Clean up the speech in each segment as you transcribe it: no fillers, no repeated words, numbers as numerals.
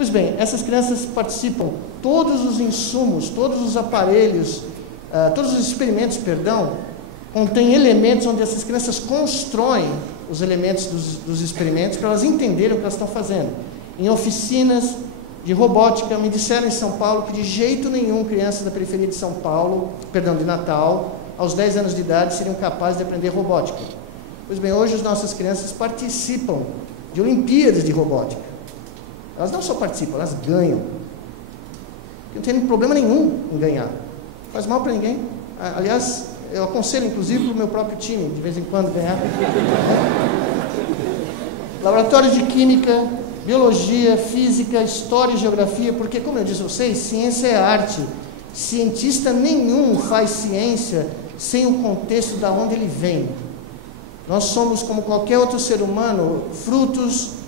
Pois bem, essas crianças participam, todos os insumos, todos os aparelhos, todos os experimentos, contêm elementos onde essas crianças constroem os elementos dos experimentos para elas entenderem o que elas estão fazendo. Em oficinas de robótica, me disseram em São Paulo que de jeito nenhum crianças da periferia de São Paulo, de Natal, aos 10 anos de idade, seriam capazes de aprender robótica. Pois bem, hoje as nossas crianças participam de Olimpíadas de robótica. Elas não só participam, elas ganham. Não tem problema nenhum em ganhar. Não faz mal para ninguém. Aliás, eu aconselho, inclusive, para o meu próprio time, de vez em quando ganhar. Laboratórios de Química, Biologia, Física, História e Geografia, porque, como eu disse a vocês, ciência é arte. Cientista nenhum faz ciência sem o contexto de onde ele vem. Nós somos, como qualquer outro ser humano, frutos.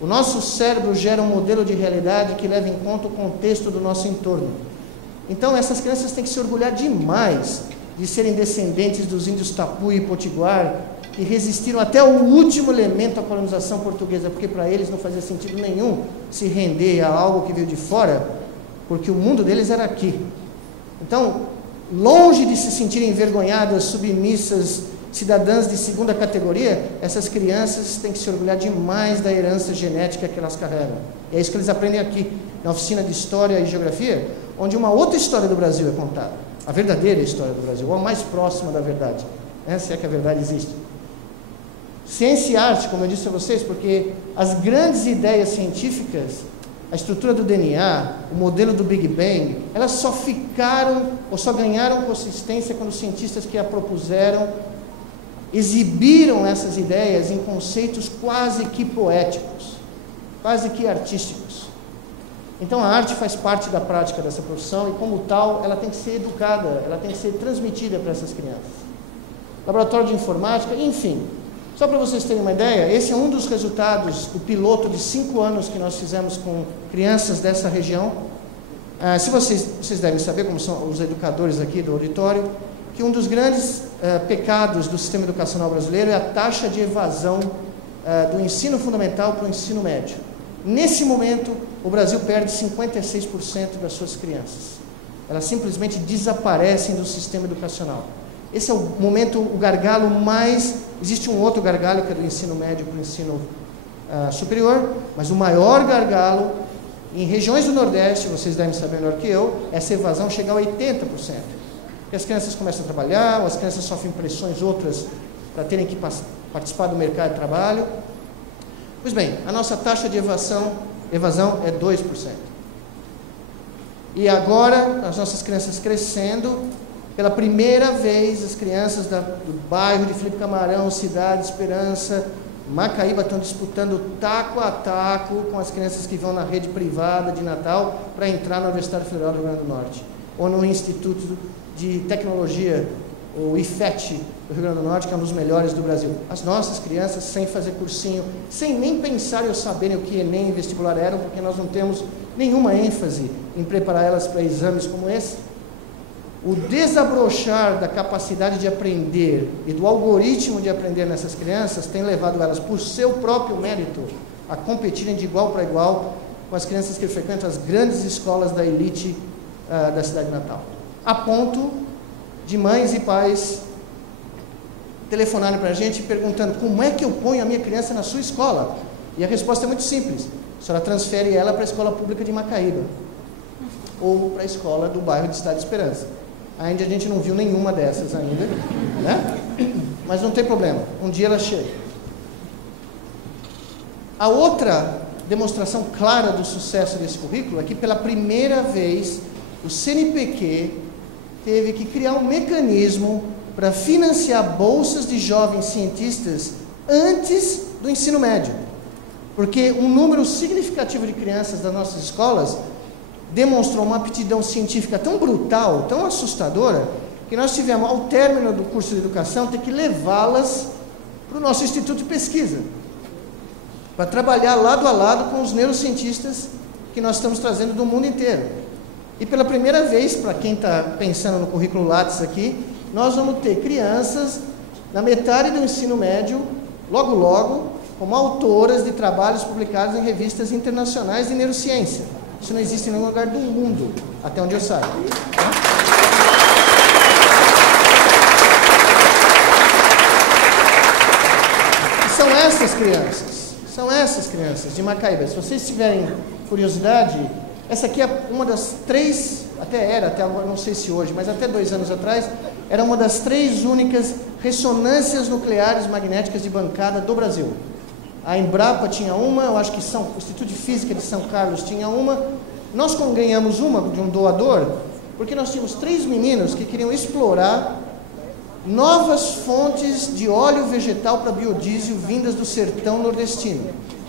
O nosso cérebro gera um modelo de realidade que leva em conta o contexto do nosso entorno. Então, essas crianças têm que se orgulhar demais de serem descendentes dos índios Tapu e Potiguar, que resistiram até o último elemento à colonização portuguesa, porque para eles não fazia sentido nenhum se render a algo que veio de fora, porque o mundo deles era aqui. Então, longe de se sentirem envergonhadas, submissas, cidadãs de segunda categoria, essas crianças têm que se orgulhar demais da herança genética que elas carregam. E é isso que eles aprendem aqui, na oficina de História e Geografia, onde uma outra história do Brasil é contada. A verdadeira história do Brasil, ou a mais próxima da verdade, né? Se é que a verdade existe. Ciência e arte, como eu disse a vocês, porque as grandes ideias científicas, a estrutura do DNA, o modelo do Big Bang, elas só ficaram, ou só ganharam consistência quando os cientistas que a propuseram exibiram essas ideias em conceitos quase que poéticos, quase que artísticos. Então a arte faz parte da prática dessa profissão e, como tal, ela tem que ser educada, ela tem que ser transmitida para essas crianças. Laboratório de informática, enfim. Só para vocês terem uma ideia, esse é um dos resultados do piloto de 5 anos que nós fizemos com crianças dessa região. Se vocês devem saber, como são os educadores aqui do auditório, que um dos grandes pecados do sistema educacional brasileiro é a taxa de evasão do ensino fundamental para o ensino médio. Nesse momento, o Brasil perde 56% das suas crianças. Elas simplesmente desaparecem do sistema educacional. Esse é o momento, o gargalo mais... Existe um outro gargalo que é do ensino médio para o ensino superior, mas o maior gargalo, em regiões do Nordeste, vocês devem saber melhor que eu, essa evasão chega a 80%. Porque as crianças começam a trabalhar, ou as crianças sofrem pressões outras para terem que participar do mercado de trabalho. Pois bem, a nossa taxa de evasão é 2%. E agora, as nossas crianças crescendo, pela primeira vez, as crianças do bairro de Felipe Camarão, Cidade Esperança, Macaíba estão disputando taco a taco com as crianças que vão na rede privada de Natal para entrar na Universidade Federal do Rio Grande do Norte, ou no Instituto de Tecnologia, o IFET do Rio Grande do Norte, que é um dos melhores do Brasil. As nossas crianças, sem fazer cursinho, sem nem pensar ou saberem o que Enem e vestibular eram, porque nós não temos nenhuma ênfase em preparar elas para exames como esse. O desabrochar da capacidade de aprender e do algoritmo de aprender nessas crianças tem levado elas, por seu próprio mérito, a competirem de igual para igual com as crianças que frequentam as grandes escolas da elite da cidade de Natal. A ponto de mães e pais telefonarem para a gente perguntando: como é que eu ponho a minha criança na sua escola? E a resposta é muito simples: a senhora transfere ela para a escola pública de Macaíba ou para a escola do bairro de Cidade Esperança. Ainda a gente não viu nenhuma dessas ainda, né? Mas não tem problema, um dia ela chega. A outra demonstração clara do sucesso desse currículo é que, pela primeira vez, o CNPq teve que criar um mecanismo para financiar bolsas de jovens cientistas antes do ensino médio. Porque um número significativo de crianças das nossas escolas demonstrou uma aptidão científica tão brutal, tão assustadora, que nós tivemos, ao término do curso de educação, ter que levá-las para o nosso instituto de pesquisa, para trabalhar lado a lado com os neurocientistas que nós estamos trazendo do mundo inteiro. E pela primeira vez, para quem está pensando no currículo Lattes aqui, nós vamos ter crianças na metade do ensino médio, logo logo, como autoras de trabalhos publicados em revistas internacionais de neurociência. Isso não existe em nenhum lugar do mundo, até onde eu saiba. São essas crianças de Macaíba. Se vocês tiverem curiosidade, essa aqui é uma das 3, até agora, não sei se hoje, mas até 2 anos atrás, era uma das 3 únicas ressonâncias nucleares magnéticas de bancada do Brasil. A Embrapa tinha uma, eu acho que o Instituto de Física de São Carlos tinha uma. Nós ganhamos uma de um doador, porque nós tínhamos 3 meninos que queriam explorar novas fontes de óleo vegetal para biodiesel vindas do sertão nordestino.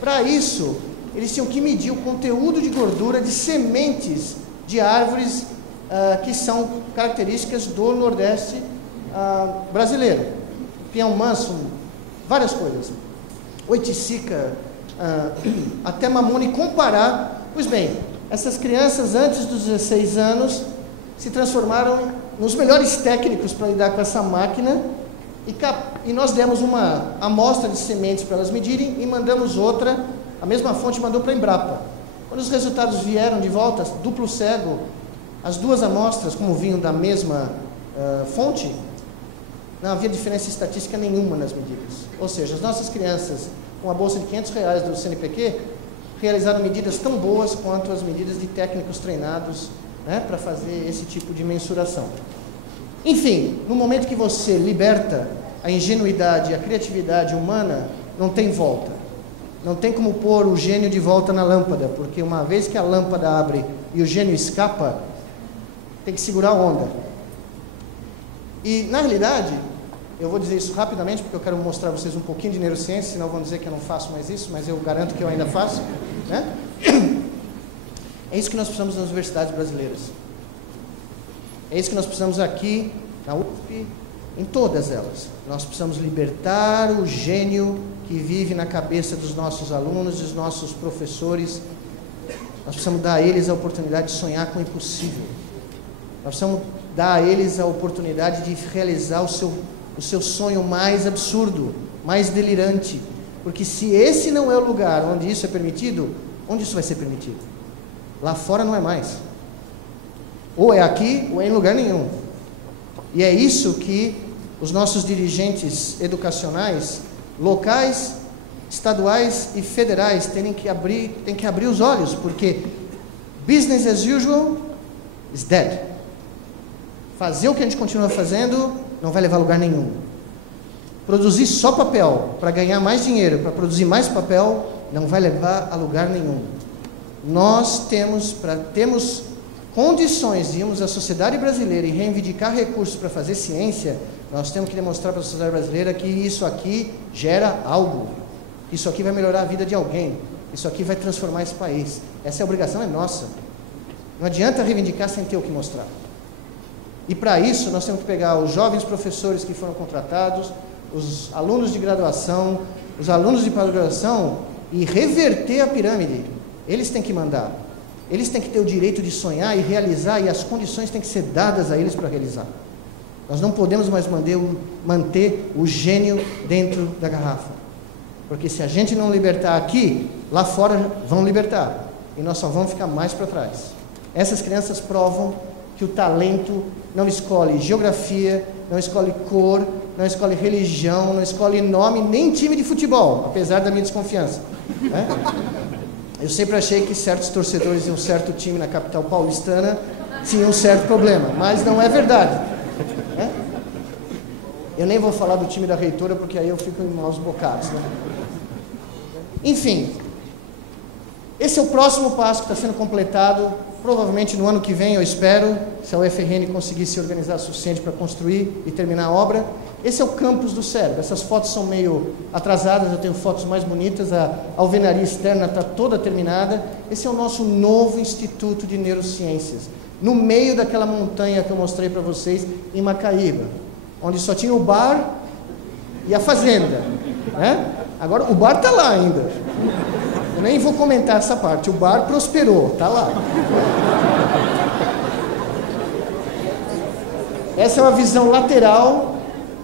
Para isso, eles tinham que medir o conteúdo de gordura de sementes de árvores que são características do Nordeste brasileiro. Pinhão manso, várias coisas. Oiticica, até mamona, e comparar. Pois bem, essas crianças antes dos 16 anos se transformaram nos melhores técnicos para lidar com essa máquina, e nós demos uma amostra de sementes para elas medirem e mandamos outra, a mesma fonte mandou para a Embrapa. Quando os resultados vieram de volta, duplo cego, as 2 amostras, como vinham da mesma fonte, não havia diferença estatística nenhuma nas medidas. Ou seja, as nossas crianças, com a bolsa de R$500 do CNPq, realizaram medidas tão boas quanto as medidas de técnicos treinados, né, para fazer esse tipo de mensuração. Enfim, no momento que você liberta a ingenuidade e a criatividade humana, não tem volta. Não tem como pôr o gênio de volta na lâmpada, porque uma vez que a lâmpada abre e o gênio escapa, tem que segurar a onda. E, na realidade, eu vou dizer isso rapidamente, porque eu quero mostrar a vocês um pouquinho de neurociência, senão vão dizer que eu não faço mais isso, mas eu garanto que eu ainda faço, né? É isso que nós precisamos nas universidades brasileiras. É isso que nós precisamos aqui, na USP, em todas elas. Nós precisamos libertar o gênio que vive na cabeça dos nossos alunos, dos nossos professores. Nós precisamos dar a eles a oportunidade de sonhar com o impossível. Nós precisamos dar a eles a oportunidade de realizar o seu sonho mais absurdo, mais delirante. Porque se esse não é o lugar onde isso é permitido, onde isso vai ser permitido? Lá fora não é mais. Ou é aqui, ou é em lugar nenhum. E é isso que os nossos dirigentes educacionais, locais, estaduais e federais, têm que abrir os olhos, porque business as usual is dead. Fazer o que a gente continua fazendo não vai levar a lugar nenhum. Produzir só papel para ganhar mais dinheiro, para produzir mais papel, não vai levar a lugar nenhum. Nós temos condições de irmos à sociedade brasileira e reivindicar recursos para fazer ciência, nós temos que demonstrar para a sociedade brasileira que isso aqui gera algo. Isso aqui vai melhorar a vida de alguém. Isso aqui vai transformar esse país. Essa obrigação é nossa. Não adianta reivindicar sem ter o que mostrar. E para isso nós temos que pegar os jovens professores que foram contratados, os alunos de graduação, os alunos de pós-graduação e reverter a pirâmide. Eles têm que mandar. Eles têm que ter o direito de sonhar e realizar, e as condições têm que ser dadas a eles para realizar. Nós não podemos mais manter o gênio dentro da garrafa. Porque se a gente não libertar aqui, lá fora vão libertar. E nós só vamos ficar mais para trás. Essas crianças provam que o talento não escolhe geografia, não escolhe cor, não escolhe religião, não escolhe nome, nem time de futebol, apesar da minha desconfiança. Né? Eu sempre achei que certos torcedores de um certo time na capital paulistana tinham um certo problema, mas não é verdade. Né? Eu nem vou falar do time da reitora, porque aí eu fico em maus bocados. Né? Enfim, esse é o próximo passo que está sendo completado, provavelmente no ano que vem, eu espero, se a UFRN conseguir se organizar o suficiente para construir e terminar a obra. Esse é o campus do cérebro. Essas fotos são meio atrasadas, eu tenho fotos mais bonitas, a alvenaria externa está toda terminada. Esse é o nosso novo Instituto de Neurociências, no meio daquela montanha que eu mostrei para vocês em Macaíba, onde só tinha o bar e a fazenda. Né? Agora, o bar está lá ainda. Eu nem vou comentar essa parte. O bar prosperou, está lá. Essa é uma visão lateral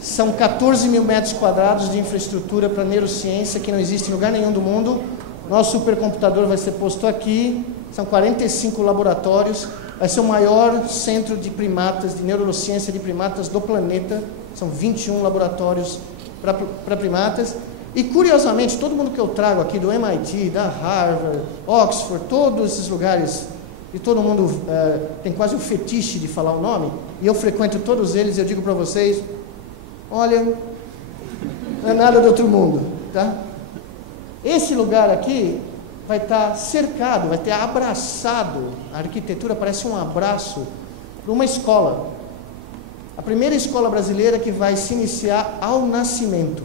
São 14 mil metros quadrados de infraestrutura para neurociência que não existe em lugar nenhum do mundo. Nosso supercomputador vai ser posto aqui. São 45 laboratórios. Vai ser o maior centro de primatas, de neurociência de primatas do planeta. São 21 laboratórios para primatas. E, curiosamente, todo mundo que eu trago aqui, do MIT, da Harvard, Oxford, todos esses lugares, e todo mundo tem quase o fetiche de falar o nome, e eu frequento todos eles, e eu digo para vocês, olha, não é nada do outro mundo, tá? Esse lugar aqui vai estar cercado, vai ter abraçado, a arquitetura parece um abraço para uma escola. A primeira escola brasileira que vai se iniciar ao nascimento.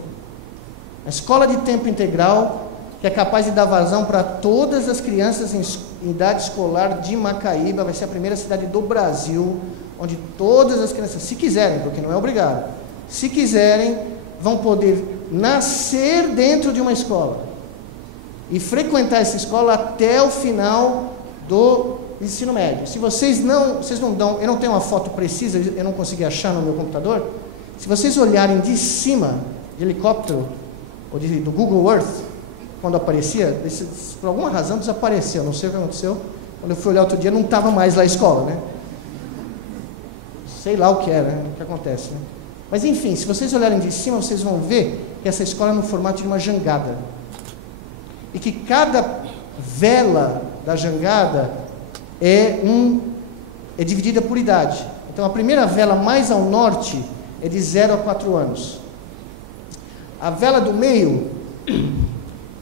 A escola de tempo integral, que é capaz de dar vazão para todas as crianças em idade escolar de Macaíba, vai ser a primeira cidade do Brasil, onde todas as crianças, se quiserem, porque não é obrigado, se quiserem, vão poder nascer dentro de uma escola e frequentar essa escola até o final do ensino médio. Se vocês não dão, eu não tenho uma foto precisa, eu não consegui achar no meu computador, se vocês olharem de cima, de helicóptero, ou do Google Earth, quando aparecia, por alguma razão desapareceu, não sei o que aconteceu. Quando eu fui olhar outro dia, não estava mais lá a escola, né? Sei lá o que era, né? O que acontece, né? Mas enfim, se vocês olharem de cima, vocês vão ver que essa escola é no formato de uma jangada. E que cada vela da jangada é dividida por idade. Então a primeira vela mais ao norte é de 0 a 4 anos. A vela do meio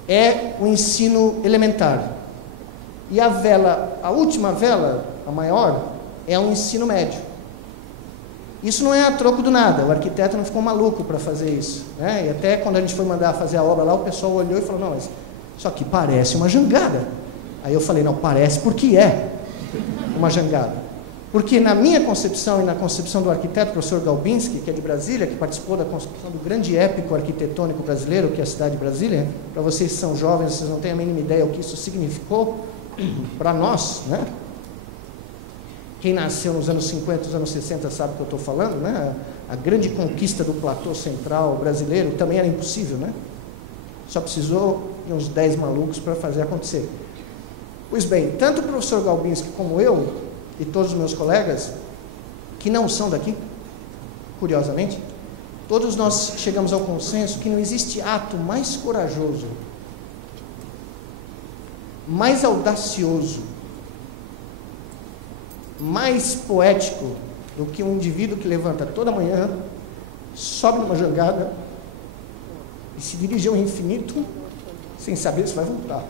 é o ensino elementar. E a última vela, a maior, é o ensino médio. Isso não é a troco do nada, o arquiteto não ficou maluco para fazer isso, né? E até quando a gente foi mandar fazer a obra lá, o pessoal olhou e falou, não, mas isso aqui parece uma jangada. Aí eu falei, não, parece porque é uma jangada. Porque na minha concepção e na concepção do arquiteto, professor Galbinski, que é de Brasília, que participou da construção do grande épico arquitetônico brasileiro, que é a cidade de Brasília, para vocês que são jovens, vocês não têm a mínima ideia o que isso significou para nós, né? Quem nasceu nos anos 50, nos anos 60 sabe o que eu estou falando, né? A grande conquista do platô central brasileiro também era impossível, né? Só precisou de uns 10 malucos para fazer acontecer. Pois bem, tanto o professor Galbinski como eu, e todos os meus colegas, que não são daqui, curiosamente, todos nós chegamos ao consenso que não existe ato mais corajoso, mais audacioso, mais poético do que um indivíduo que levanta toda manhã, sobe numa jangada e se dirige ao infinito sem saber se vai voltar.